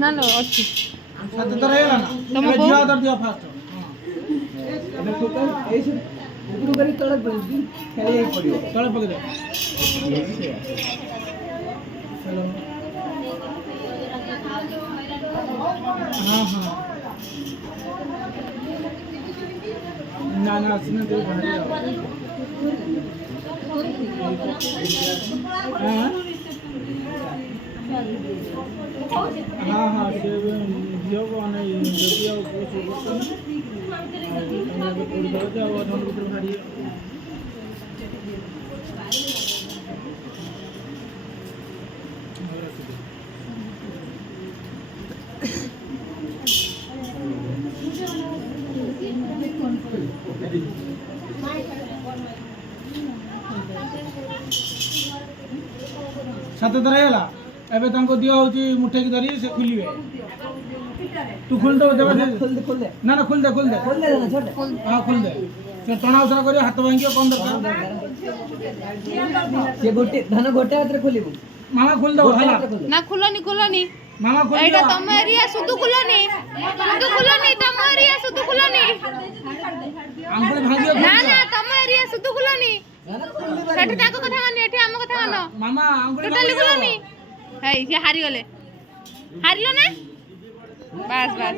ना लो अच्छी सात तर हेला ना तम ए को जिया तर दिया फास्ट ଏବେ ଟୋଟାଲ ଏଇ ସବୁ ଉପରୁ କରି ତଳେ ଖେଳିବାକୁ ପଡ଼ିବ। ତଳେ ପକେଇ ଦେ हां हां ना ना असना दे भारी हां हां हां से जियो को नहीं जियो को सुबह और पूरी दो जाओ हम भीतर भारी सात तर हेला एबे तांको दिया होची मुठे की धरी से खुलिवे तू खोल दे देबे खोल दे ना ना खोल दे खोल दे ना छोटे हां खोल दे से टणा उतरा करियो हाथ भांगियो कौन दरकार ये गोटे धन गोटे हाथ रे खोलिबो मामा खोल दो हला ना खुलनी मामा खोल एटा दो तम एरिया सुदु खुलनी तम एरिया सुदु खुलनी आंगुल भांगियो ना ना तम एरिया सुदु खुलनी सेठी ताको कथा माने एठी हम कथा मानो मामा आंगुल टोटली खुलनी हे से हारि गले हारिलो ना बस बस